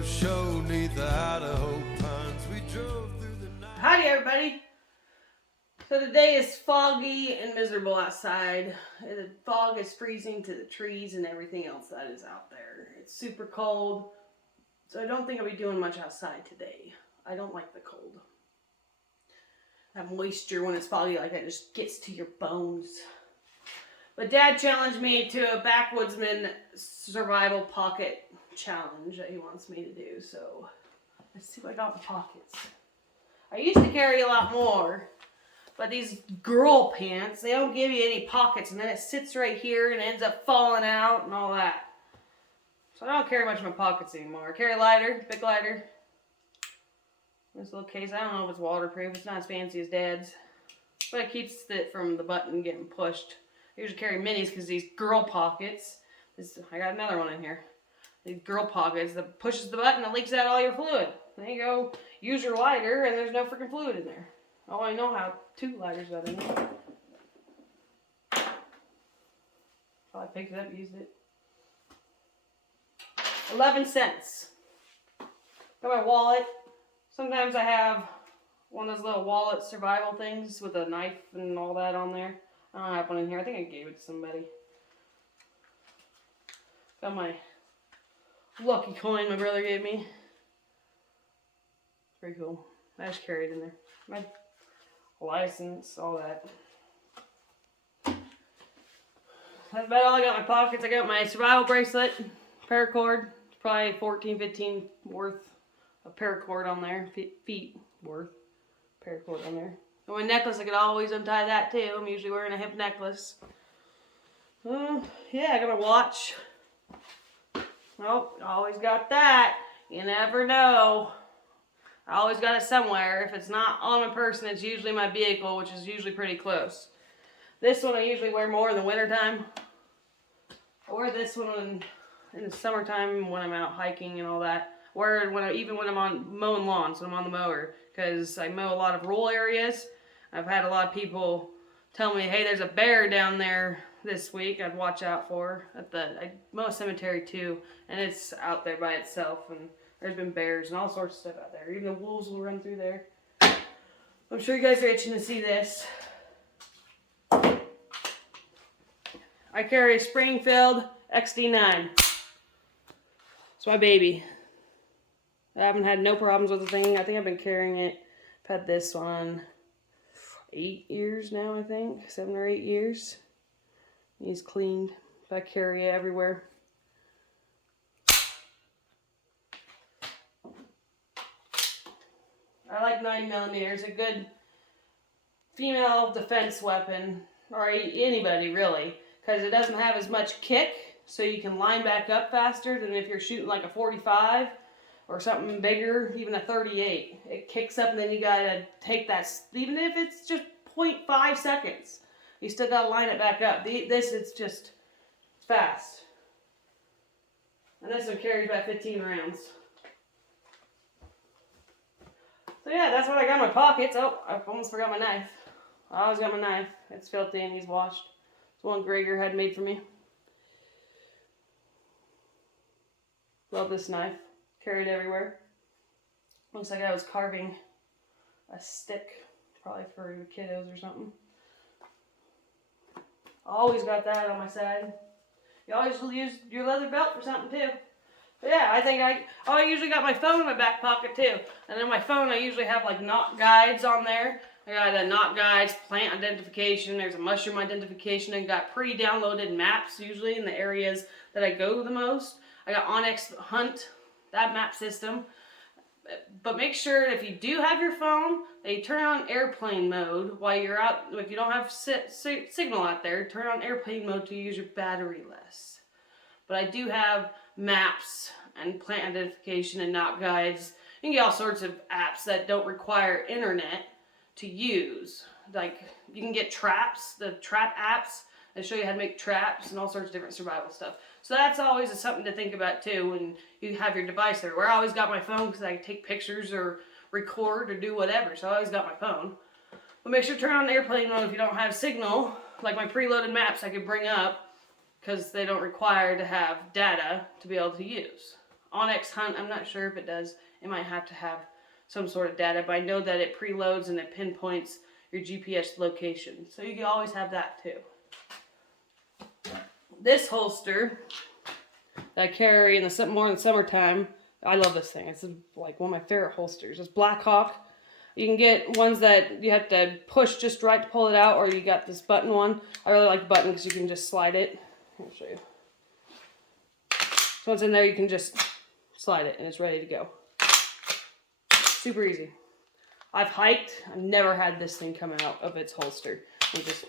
no show neath the Idaho pines. We drove through the night. Howdy everybody. So today is foggy and miserable outside. The fog is freezing to the trees and everything else that is out there. It's super cold. So I don't think I'll be doing much outside today. I don't like the cold. That moisture when it's foggy like that just gets to your bones. But Dad challenged me to a backwoodsman survival pocket challenge that he wants me to do. So let's see what I got in the pockets. I used to carry a lot more, but these girl pants, they don't give you any pockets, and then it sits right here and ends up falling out and all that. So I don't carry much of my pockets anymore. I carry a lighter, big lighter. This little case, I don't know if it's waterproof. It's not as fancy as Dad's, but it keeps it from the button getting pushed. I usually carry minis because these girl pockets, I got another one in here. These girl pockets that pushes the button and leaks out all your fluid. There you go, use your lighter and there's no freaking fluid in there. Oh, I know how 2 lighters got in there. So I picked it up, used it. 11 cents. Got my wallet. Sometimes I have one of those little wallet survival things with a knife and all that on there. I don't have one in here. I think I gave it to somebody. Got my lucky coin my brother gave me. Pretty cool. I just carry it in there. My license, all that. That's about all I got in my pockets. I got my survival bracelet, paracord. It's probably 14, 15 worth of paracord on there. Feet worth paracord on there. And my necklace, I could always untie that too. I'm usually wearing a hemp necklace. Yeah, I got my watch. Oh, always got that. You never know. I always got it somewhere. If it's not on my person, it's usually my vehicle, which is usually pretty close. This one I usually wear more in the wintertime. I wear this one in the summertime when I'm out hiking and all that. Even when I'm on mowing lawns, when I'm on the mower. Because I mow a lot of rural areas. I've had a lot of people tell me, hey, there's a bear down there this week I'd watch out for. I mow a cemetery too, and it's out there by itself, and there's been bears and all sorts of stuff out there. Even the wolves will run through there. I'm sure you guys are itching to see this. I carry a Springfield XD9. It's my baby. I haven't had no problems with the thing. I think I've been carrying it. I've had this one 8 years now, I think. 7 or 8 years. He's cleaned. I carry it everywhere. I like 9mm. A good female defense weapon. Or anybody, really. Because it doesn't have as much kick. So you can line back up faster than if you're shooting like a 45. Or something bigger, even a 38. It kicks up and then you gotta take that, even if it's just 0.5 seconds. You still gotta line it back up. This is just fast. And this one carries about 15 rounds. So yeah, that's what I got in my pockets. Oh, I almost forgot my knife. I always got my knife. It's filthy and he's washed. It's one Gregor had made for me. Love this knife. Carried everywhere. Looks like I was carving a stick, probably for the kiddos or something. Always got that on my side. You always use your leather belt for something too. But yeah, I usually got my phone in my back pocket too. And then my phone, I usually have like knot guides on there. I got a knot guides, plant identification, there's a mushroom identification, and got pre-downloaded maps usually in the areas that I go the most. I got Onyx Hunt, that map system. But make sure if you do have your phone, that you turn on airplane mode while you're out. If you don't have signal out there, turn on airplane mode to use your battery less. But I do have maps and plant identification and knot guides. You can get all sorts of apps that don't require internet to use. Like you can get traps, the trap apps that show you how to make traps and all sorts of different survival stuff. So that's always something to think about too when you have your device there. Where I always got my phone because I can take pictures or record or do whatever. So I always got my phone. But make sure to turn on airplane mode if you don't have signal. Like my preloaded maps I could bring up because they don't require to have data to be able to use. Onyx Hunt, I'm not sure if it does. It might have to have some sort of data, but I know that it preloads and it pinpoints your GPS location. So you can always have that too. This holster that I carry more in the summertime, I love this thing. It's like one of my favorite holsters. It's Black Hawk. You can get ones that you have to push just right to pull it out, or you got this button one. I really like the button because you can just slide it. I'll show you. So once in there, you can just slide it and it's ready to go. Super easy. I've hiked. I've never had this thing come out of its holster. It just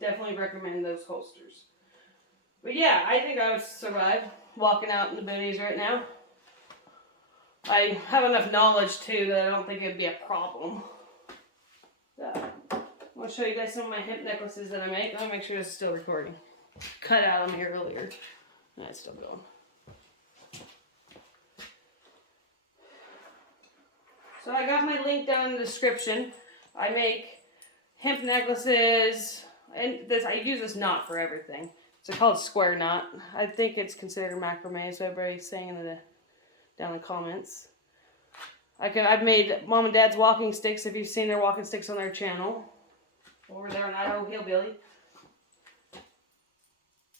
definitely recommend those holsters. But yeah, I think I would survive walking out in the boonies right now. I have enough knowledge too that I don't think it'd be a problem. So, I want to show you guys some of my hemp necklaces that I make. Let me make sure this is still recording. Cut out on me earlier. No, it's still going. So I got my link down in the description. I make hemp necklaces, and I use this knot for everything. It's called square knot. I think it's considered macrame, so everybody's saying down in the comments. I've made Mom and Dad's walking sticks, if you've seen their walking sticks on their channel. Over there in Idaho Hillbilly.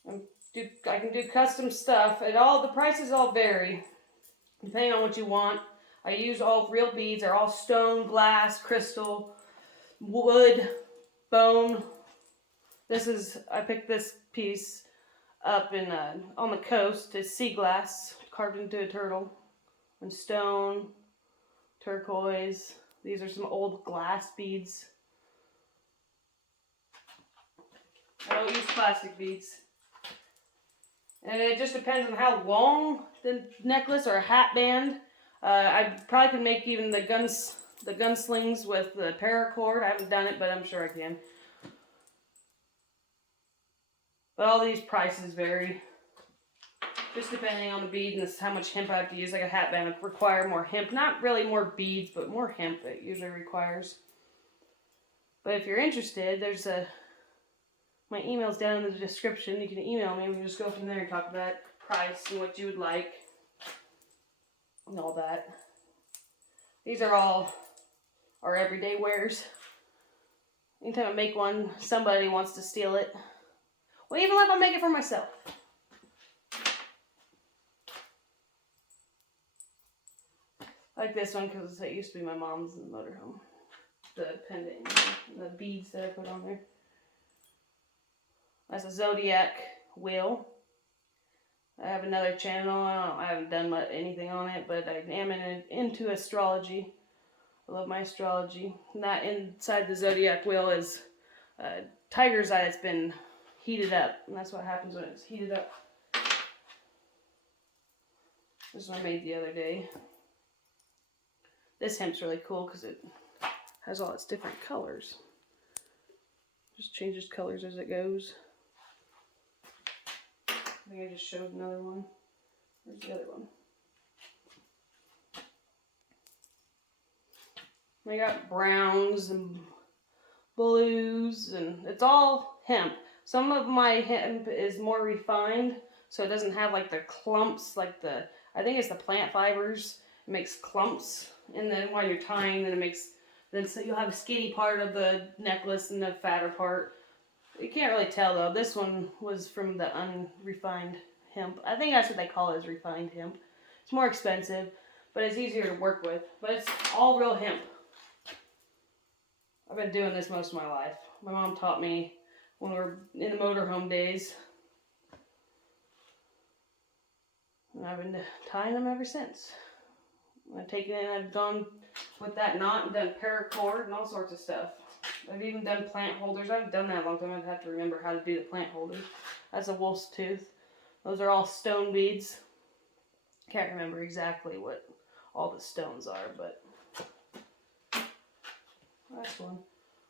I can do custom stuff. The prices all vary, depending on what you want. I use all real beads. They're all stone, glass, crystal, wood, bone. I picked this piece up on the coast. It's sea glass carved into a turtle, and stone, turquoise. These are some old glass beads. I don't use plastic beads. And it just depends on how long the necklace or a hat band. I probably could make even the gunslings with the paracord. I haven't done it, but I'm sure I can. But all these prices vary. Just depending on the bead and how much hemp I have to use. Like a hat band would require more hemp. Not really more beads, but more hemp it usually requires. But if you're interested, my email's down in the description. You can email me. We can just go from there and talk about price and what you would like. And all that. These are all our everyday wares. Anytime I make one, somebody wants to steal it. Well, even if I make it for myself. I like this one because it used to be my mom's in the motorhome. The pendant, the beads that I put on there. That's a zodiac wheel. I have another channel. I haven't done anything on it, but I am into astrology. I love my astrology. And that inside the zodiac wheel is a tiger's eye that's been heated up. And that's what happens when it's heated up. This one I made the other day. This hemp's really cool because it has all its different colors. Just changes colors as it goes. I think I just showed another one. Where's the other one? I got browns and blues, and it's all hemp. Some of my hemp is more refined, so it doesn't have like the clumps, I think it's the plant fibers. It makes clumps, and then while you're tying, so you'll have a skinny part of the necklace and the fatter part. You can't really tell though. This one was from the unrefined hemp. I think that's what they call it, is refined hemp. It's more expensive, but it's easier to work with. But it's all real hemp. I've been doing this most of my life. My mom taught me when we were in the motorhome days. And I've been tying them ever since. I've gone with that knot and done paracord and all sorts of stuff. I've even done plant holders. I haven't done that a long time. I'd have to remember how to do the plant holders. That's a wolf's tooth. Those are all stone beads. Can't remember exactly what all the stones are, but that's one.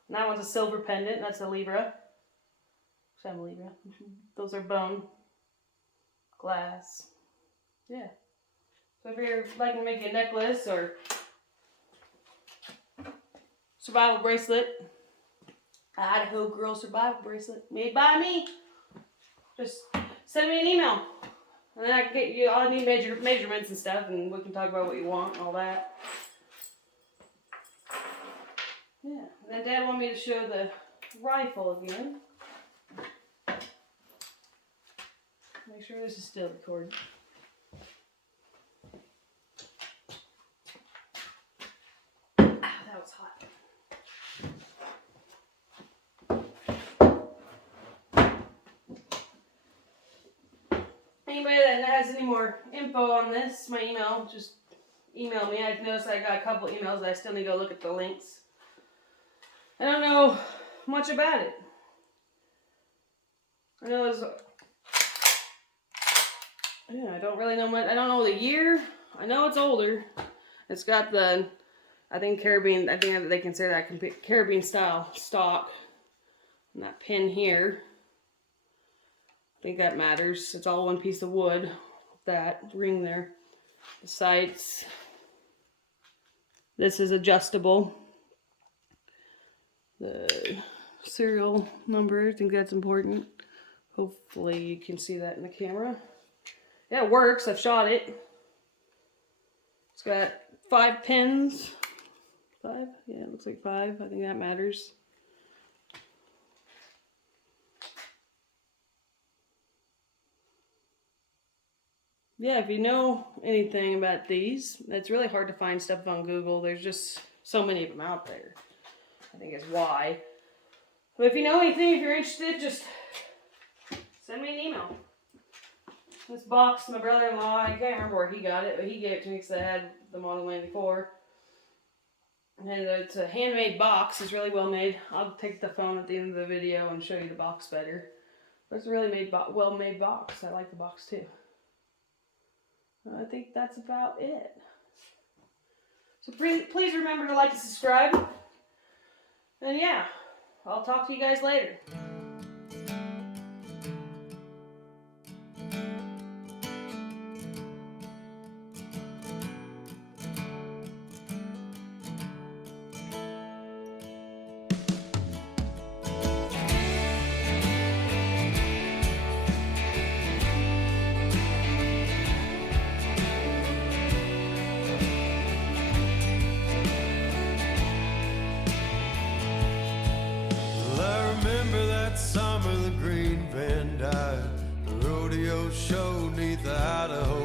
And that one's a silver pendant. That's a Libra. So I'm a Libra. Those are bone. Glass. Yeah. So if you're like to make a necklace or survival bracelet, Idaho Girl Survival Bracelet, made by me. just send me an email. And then I can get you, I'll need measurements and stuff, and we can talk about what you want and all that. Yeah, and then Dad wanted me to show the rifle again. Make sure this is still recording. That was hot. Anybody that has any more info on this, my email, just email me. I've noticed I got a couple emails that I still need to go look at the links. I don't know much about it. I know it's, yeah, I don't really know much. I don't know the year. I know it's older. It's got the, I think Caribbean, I think they consider that Caribbean style stock. And that pin here, I think that matters. It's all one piece of wood. That ring there. The sights. This is adjustable. The serial number, I think that's important. Hopefully you can see that in the camera. Yeah, it works. I've shot it. It's got 5 pins. 5? Yeah, it looks like 5. I think that matters. Yeah, if you know anything about these, it's really hard to find stuff on Google. There's just so many of them out there. I think is why. But if you know anything, if you're interested, just send me an email. This box, my brother-in-law, I can't remember where he got it, but he gave it to me because I had the Model 94. And it's a handmade box. It's really well made. I'll take the phone at the end of the video and show you the box better. But it's a really well-made box. I like the box too. I think that's about it. So please remember to like and subscribe. And yeah, I'll talk to you guys later. Well, I remember that summer the green van died. The rodeo show 'neath the Idaho